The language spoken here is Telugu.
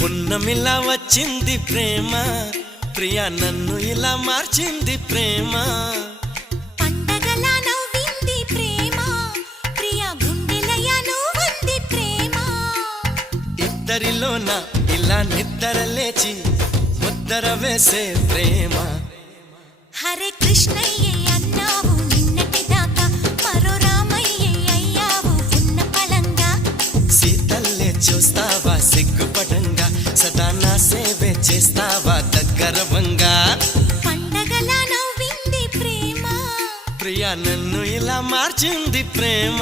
పున్నమిలా వచ్చింది ప్రేమ, ప్రియా నన్ను ఇలా మార్చింది ప్రేమ. పండగలా నవ్వింది ప్రేమ, ప్రియా గుండెలయ నువ్వుంది ప్రేమ. ఇద్దరిలోన ఇలా నిద్ర లేచి ముద్దర వేసే ప్రేమ. హరే కృష్ణయ్య అన్నావు నిన్నటి దాకా, మరో రామయ్య అయ్యావు ఉన్న పళంగా. సీతల్లే చూస్తావా సిగ్గుపడంగా, సదా నా సేవే చేస్తావా దగ్గరవంగా. పండగలా నవ్వింది ప్రేమ, ప్రియా నన్ను ఇలా మార్చింది ప్రేమ.